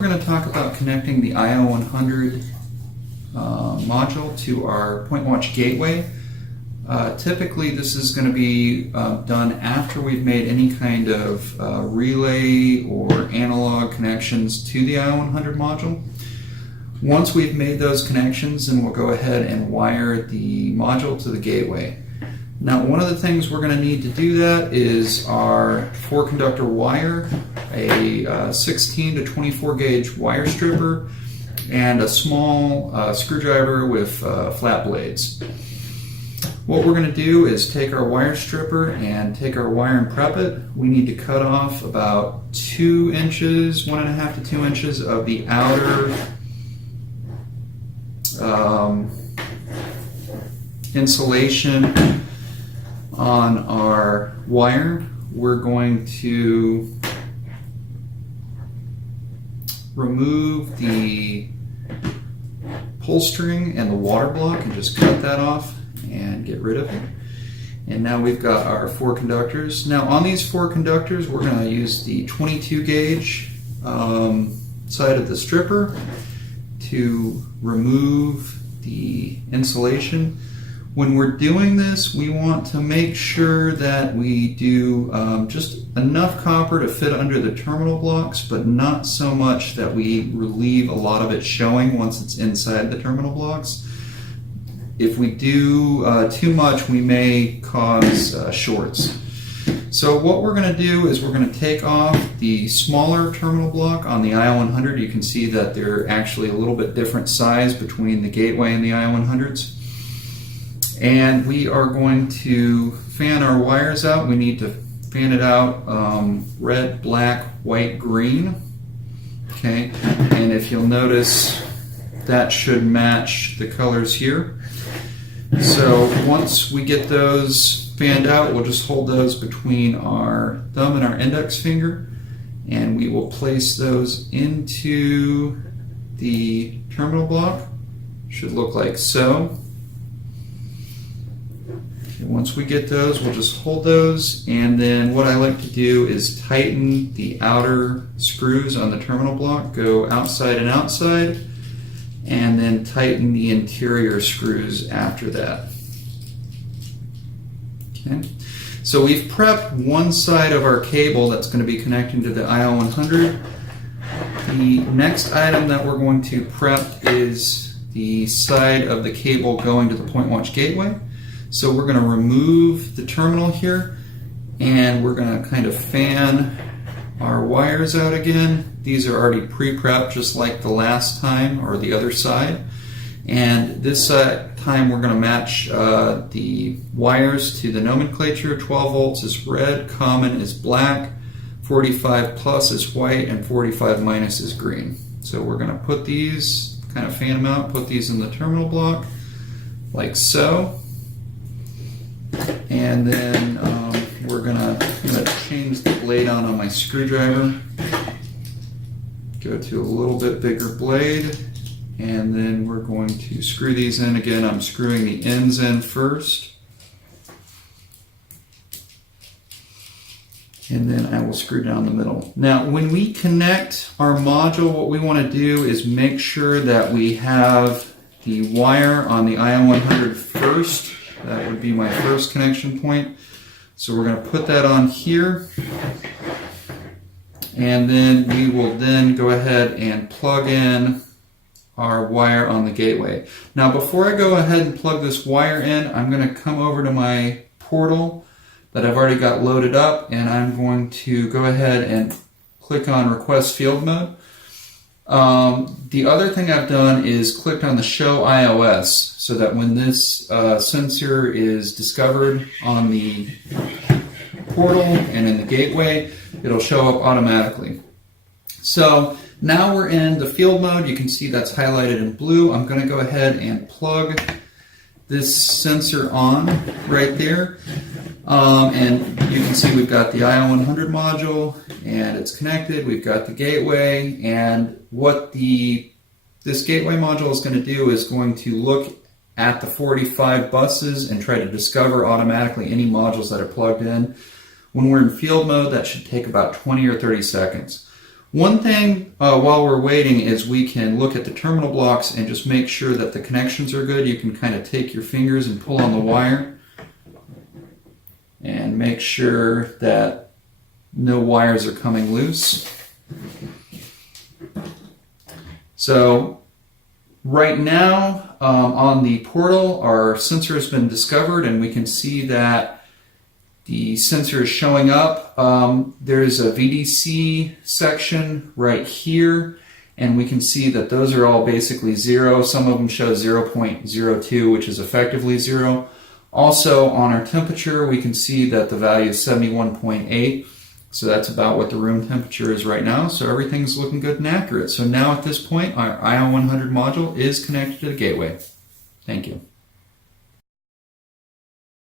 We're going to talk about connecting the IO100 module to our PointWatch gateway. Typically this is going to be done after we've made any kind of relay or analog connections to the IO100 module. Once we've made those connections, then we'll go ahead and wire the module to the gateway. Now, one of the things we're going to need to do that is our 4-conductor wire, a 16 to 24 gauge wire stripper, and a small screwdriver with flat blades. What we're going to do is take our wire stripper and take our wire and prep it. We need to cut off about 2 inches, 1.5 to 2 inches of the outer insulation on our wire. We're going to remove the pull string and the water block and just cut that off and get rid of it. And now we've got our 4 conductors. Now on these 4 conductors, we're going to use the 22 gauge side of the stripper to remove the insulation. When we're doing this, we want to make sure that we do just enough copper to fit under the terminal blocks, but not so much that we relieve a lot of it showing once it's inside the terminal blocks. If we do too much, we may cause shorts. So what we're going to do is we're going to take off the smaller terminal block on the IO100. You can see that they're actually a little bit different size between the gateway and the IO100s. And we are going to fan our wires out. We need to fan it out red, black, white, green. Okay, and if you'll notice, that should match the colors here. So once we get those fanned out, we'll just hold those between our thumb and our index finger, and we will place those into the terminal block. Should look like so. Once we get those, we'll just hold those, and then what I like to do is tighten the outer screws on the terminal block, go outside and outside, and then tighten the interior screws after that. Okay. So we've prepped one side of our cable that's going to be connecting to the IO100. The next item that we're going to prep is the side of the cable going to the PointWatch gateway. So we're going to remove the terminal here, and we're going to kind of fan our wires out again. These are already pre-prepped just like the last time, or the other side. And this time we're going to match the wires to the nomenclature. 12 volts is red, common is black, 45 plus is white, and 45 minus is green. So we're going to put these, kind of fan them out, put these in the terminal block like so. And then we're going to change the blade on my screwdriver, go to a little bit bigger blade, and then we're going to screw these in. Again, I'm screwing the ends in first, and then I will screw down the middle. Now when we connect our module, what we want to do is make sure that we have the wire on the IO100 first. That would be my first connection point. So we're going to put that on here, and then we will then go ahead and plug in our wire on the gateway. Now before I go ahead and plug this wire in, I'm going to come over to my portal that I've already got loaded up, and I'm going to go ahead and click on Request Field Mode. The other thing I've done is clicked on the Show iOS, so that when this sensor is discovered on the portal and in the gateway, it'll show up automatically. So now we're in the field mode. You can see that's highlighted in blue. I'm going to go ahead and plug this sensor on right there. And you can see we've got the IO100 module, and it's connected. We've got the gateway, and what this gateway module is going to do is going to look at the 45 buses and try to discover automatically any modules that are plugged in. When we're in field mode, that should take about 20 or 30 seconds. One thing while we're waiting is we can look at the terminal blocks and just make sure that the connections are good. You can kind of take your fingers and pull on the wire and make sure that no wires are coming loose. So right now on the portal, our sensor has been discovered, and we can see that the sensor is showing up. There's a VDC section right here, and we can see that those are all basically 0. Some of them show 0.02, which is effectively 0. Also, on our temperature, we can see that the value is 71.8. So that's about what the room temperature is right now. So everything's looking good and accurate. So now at this point, our ION 100 module is connected to the gateway. Thank you.